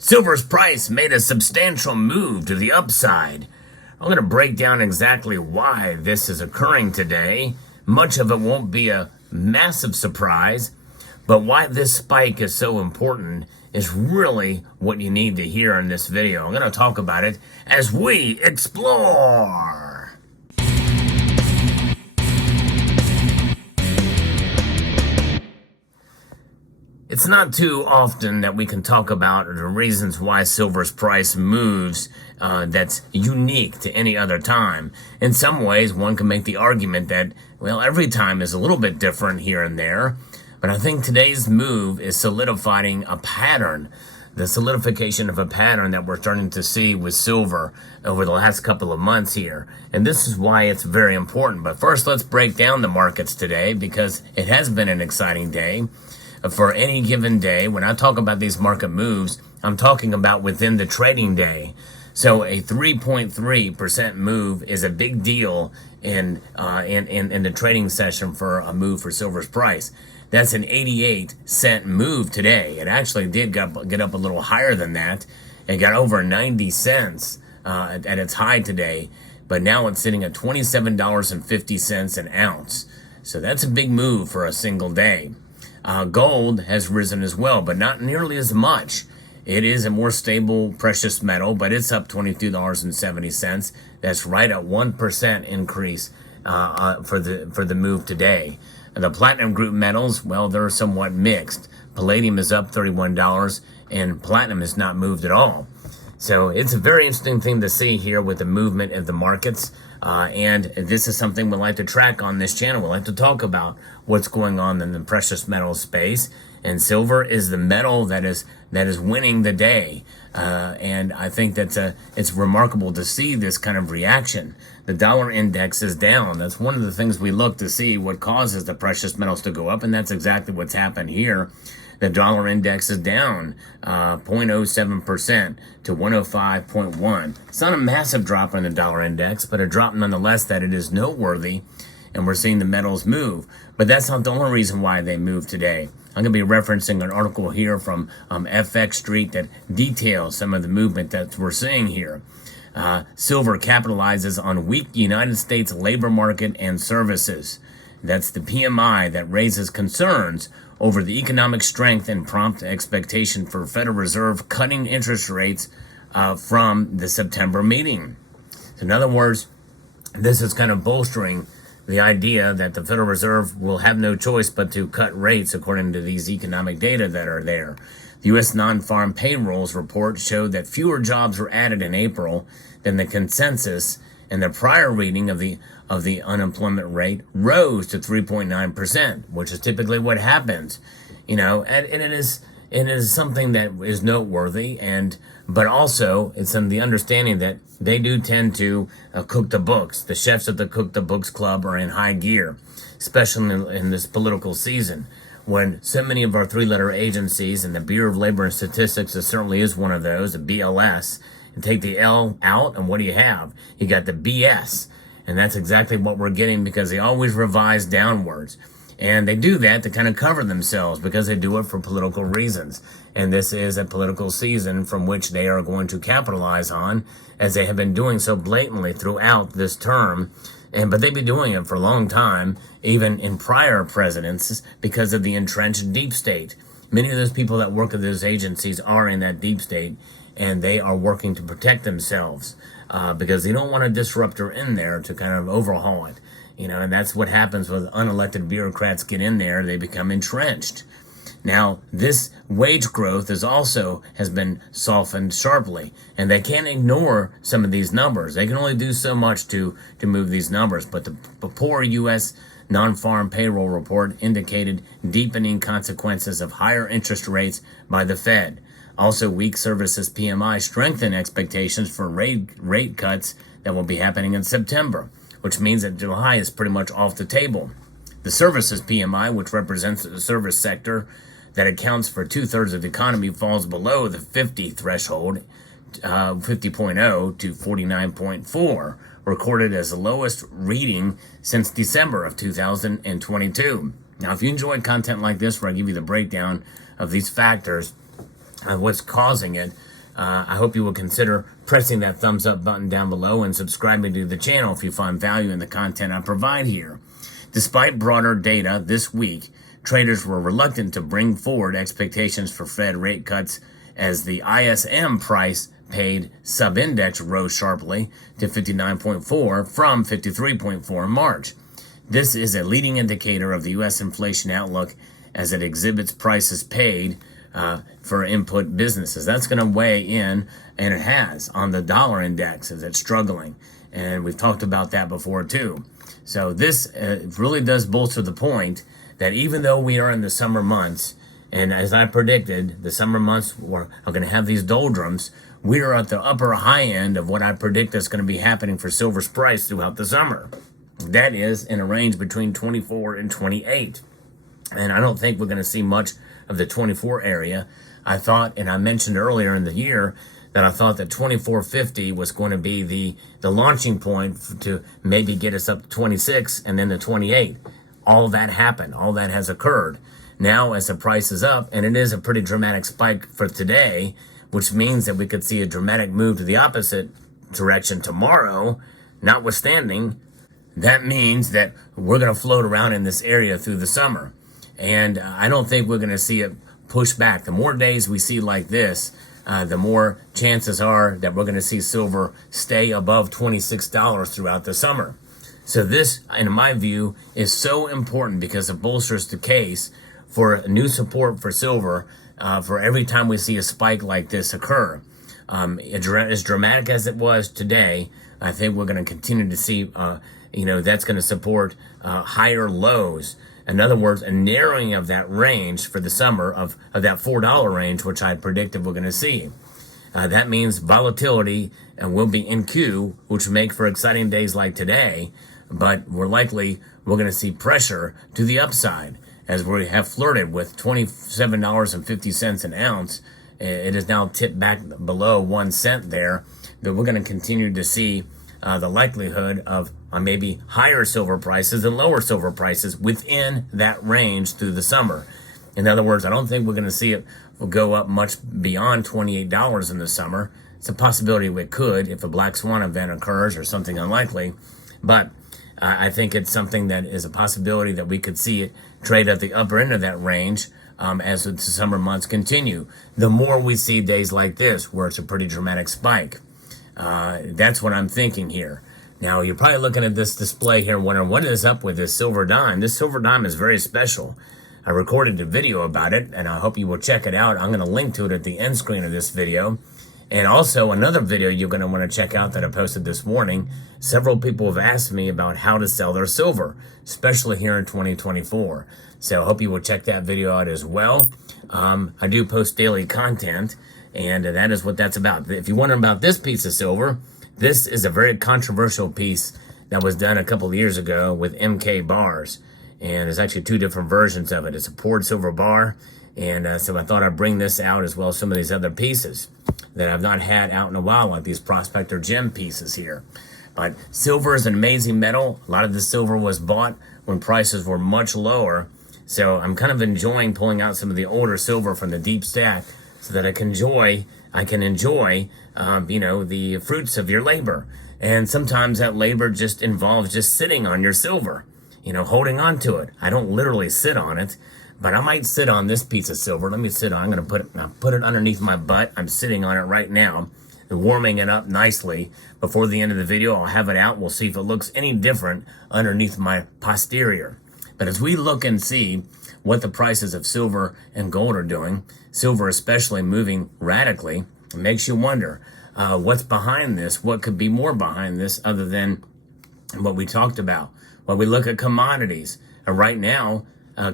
Silver's price made a substantial move to the upside. I'm going to break down exactly why this is occurring today. Much of it won't be a massive surprise, but why this spike is so important is really what you need to hear in this video. I'm going to talk about it as we explore. It's not too often that we can talk about the reasons why silver's price moves that's unique to any other time. In some ways, one can make the argument that, well, every time is a little bit different here and there. But I think today's move is solidifying a pattern, the solidification of a pattern that we're starting to see with silver over the last couple of months here. And this is why it's very important. But first, let's break down the markets today because it has been an exciting day. For any given day, when I talk about these market moves, I'm talking about within the trading day. So a 3.3% move is a big deal in the trading session for a move for silver's price. That's an 88-cent move today. It actually did get up a little higher than that. It got over 90 cents at its high today, but now it's sitting at $27.50 an ounce. So that's a big move for a single day. Gold has risen as well, but not nearly as much. It is a more stable precious metal, but it's up $22.70. That's right at 1% increase for the move today. The platinum group metals, well, they're somewhat mixed. Palladium is up $31, and platinum has not moved at all. So it's a very interesting thing to see here with the movement of the markets. And this is something we like to track on this channel. We like to talk about what's going on in the precious metal space. And silver is the metal that is winning the day. And I think it's remarkable to see this kind of reaction. The dollar index is down. That's one of the things we look to see what causes the precious metals to go up. And that's exactly what's happened here. The dollar index is down 0.07% to 105.1. It's not a massive drop in the dollar index, but a drop nonetheless that it is noteworthy, and we're seeing the metals move. But that's not the only reason why they move today. I'm going to be referencing an article here from FX Street that details some of the movement that we're seeing here. Silver capitalizes on weak United States labor market and services. That's the PMI that raises concerns over the economic strength and prompt expectation for Federal Reserve cutting interest rates from the September meeting. So in other words, this is kind of bolstering the idea that the Federal Reserve will have no choice but to cut rates according to these economic data that are there. The U.S. non-farm payrolls report showed that fewer jobs were added in April than the consensus, and the prior reading of the unemployment rate rose to 3.9%, which is typically what happens, and it is something that is noteworthy, but also it's in the understanding that they do tend to cook the books. The chefs at the Cook the Books Club are in high gear, especially in this political season, when so many of our three-letter agencies, and the Bureau of Labor and Statistics certainly is one of those, the BLS, and take the L out, and what do you have? You got the BS. And that's exactly what we're getting because they always revise downwards. And they do that to kind of cover themselves because they do it for political reasons. And this is a political season from which they are going to capitalize on, as they have been doing so blatantly throughout this term. But they've been doing it for a long time, even in prior presidents, because of the entrenched deep state. Many of those people that work at those agencies are in that deep state, and they are working to protect themselves. Because they don't want a disruptor in there to kind of overhaul it, and that's what happens when unelected bureaucrats get in there. They become entrenched. Now, this wage growth has been softened sharply, and they can't ignore some of these numbers. They can only do so much to move these numbers, but the poor U.S. non-farm payroll report indicated deepening consequences of higher interest rates by the Fed. Also, weak services PMI strengthened expectations for rate cuts that will be happening in September, which means that July is pretty much off the table. The services PMI, which represents the service sector that accounts for 2/3 of the economy, falls below the 50 threshold, 50.0 to 49.4, recorded as the lowest reading since December of 2022. Now, if you enjoy content like this where I give you the breakdown of these factors, what's causing it. I hope you will consider pressing that thumbs up button down below and subscribing to the channel if you find value in the content I provide here. Despite broader data this week, traders were reluctant to bring forward expectations for Fed rate cuts as the ISM price paid sub-index rose sharply to 59.4 from 53.4 in March. This is a leading indicator of the U.S. inflation outlook as it exhibits prices paid for input businesses. That's going to weigh in, and it has, on the dollar index as it's struggling. And we've talked about that before too. So this really does bolster the point that even though we are in the summer months, and as I predicted, the summer months are going to have these doldrums, we are at the upper high end of what I predict is going to be happening for silver's price throughout the summer. That is in a range between 24 and 28. And I don't think we're going to see much of the 24 area. I thought, and I mentioned earlier in the year, that I thought that 24.50 was going to be the launching point to maybe get us up to 26 and then to 28. All that happened. All that has occurred. Now, as the price is up, and it is a pretty dramatic spike for today, which means that we could see a dramatic move to the opposite direction tomorrow, notwithstanding, that means that we're going to float around in this area through the summer. And I don't think we're going to see it push back. The more days we see like this, the more chances are that we're going to see silver stay above $26 throughout the summer. So this, in my view, is so important because it bolsters the case for new support for silver for every time we see a spike like this occur. As dramatic as it was today, I think we're going to continue to see, that's going to support higher lows. In other words, a narrowing of that range for the summer of that $4 range, which I predicted we're going to see. That means volatility will be in queue, which will make for exciting days like today, but we're going to see pressure to the upside as we have flirted with $27.50 an ounce. It is now tipped back below 1 cent there, that we're going to continue to see the likelihood of maybe higher silver prices and lower silver prices within that range through the summer. In other words, I don't think we're going to see it go up much beyond $28 in the summer. It's a possibility we could if a black swan event occurs or something unlikely, but I think it's something that is a possibility that we could see it trade at the upper end of that range as the summer months continue. The more we see days like this where it's a pretty dramatic spike. That's what I'm thinking here. Now, you're probably looking at this display here wondering, what is up with this silver dime? This silver dime is very special. I recorded a video about it, and I hope you will check it out. I'm going to link to it at the end screen of this video. And also, another video you're going to want to check out that I posted this morning. Several people have asked me about how to sell their silver, especially here in 2024. So I hope you will check that video out as well. I do post daily content, and that is what that's about. If you wonder about this piece of silver, this is a very controversial piece that was done a couple of years ago with MK bars. And there's actually two different versions of it. It's a poured silver bar. And so I thought I'd bring this out as well as some of these other pieces that I've not had out in a while, like these prospector gem pieces here. But silver is an amazing metal. A lot of the silver was bought when prices were much lower. So I'm kind of enjoying pulling out some of the older silver from the deep stack so that I can enjoy the fruits of your labor. And sometimes that labor just involves just sitting on your silver, holding on to it. I don't literally sit on it, but I might sit on this piece of silver. Let me sit on. I'm going to put it underneath my butt. I'm sitting on it right now, warming it up nicely. Before the end of the video, I'll have it out. We'll see if it looks any different underneath my posterior. But as we look and see what the prices of silver and gold are doing, silver especially moving radically, it makes you wonder what's behind this. What could be more behind this other than what we talked about? When we look at commodities, right now,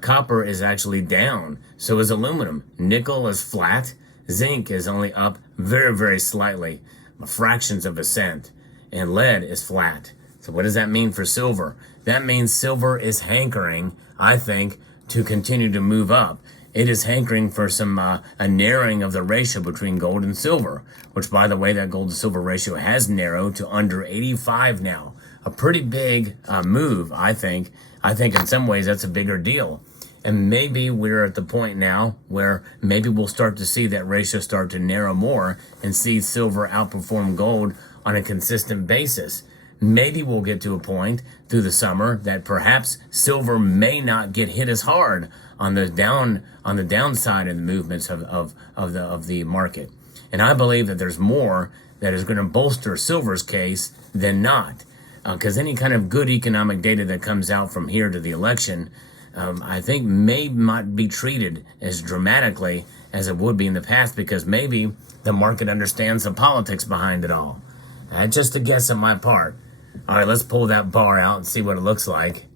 copper is actually down. So is aluminum. Nickel is flat. Zinc is only up very, very slightly, fractions of a cent. And lead is flat. So what does that mean for silver? That means silver is hankering, I think, to continue to move up. It is hankering for some a narrowing of the ratio between gold and silver, which, by the way, that gold to silver ratio has narrowed to under 85 now. A pretty big move, I think. I think in some ways that's a bigger deal. And maybe we're at the point now where maybe we'll start to see that ratio start to narrow more and see silver outperform gold on a consistent basis. Maybe we'll get to a point through the summer that perhaps silver may not get hit as hard on the downside of the movements of the market. And I believe that there's more that is going to bolster silver's case than not. Because any kind of good economic data that comes out from here to the election, I think may not be treated as dramatically as it would be in the past, because maybe the market understands the politics behind it all. Just a guess on my part. All right, let's pull that bar out and see what it looks like.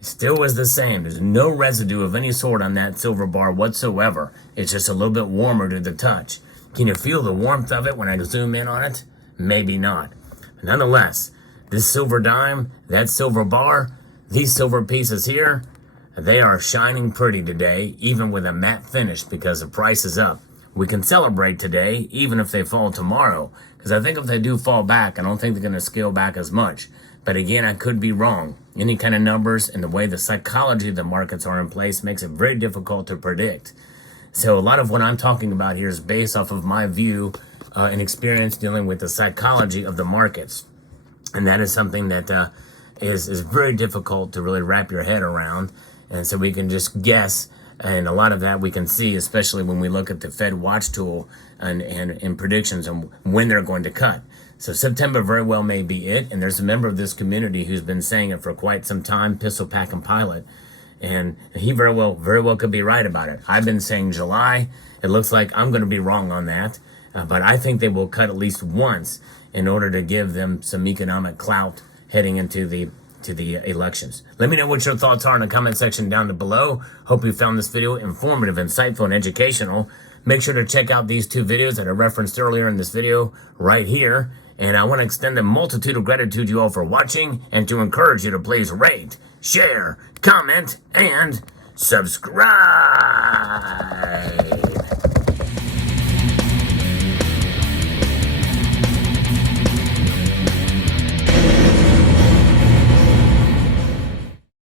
Still is the same. There's no residue of any sort on that silver bar whatsoever. It's just a little bit warmer to the touch. Can you feel the warmth of it when I zoom in on it? Maybe not. Nonetheless, this silver dime, that silver bar, these silver pieces here, they are shining pretty today, even with a matte finish, because the price is up. We can celebrate today, even if they fall tomorrow, because I think if they do fall back, I don't think they're going to scale back as much. But again, I could be wrong. Any kind of numbers and the way the psychology of the markets are in place makes it very difficult to predict. So a lot of what I'm talking about here is based off of my view and experience dealing with the psychology of the markets. And that is something that is very difficult to really wrap your head around. And so we can just guess. And a lot of that we can see, especially when we look at the Fed watch tool and predictions on when they're going to cut. So September very well may be it. And there's a member of this community who's been saying it for quite some time, Pistol Pack and Pilot. And he very well could be right about it. I've been saying July. It looks like I'm going to be wrong on that. But I think they will cut at least once in order to give them some economic clout heading into the elections. Let me know what your thoughts are in the comment section down below. Hope you found this video informative, insightful, and educational. Make sure to check out these two videos that I referenced earlier in this video right here. And I want to extend a multitude of gratitude to you all for watching, and to encourage you to please rate, share, comment, and subscribe.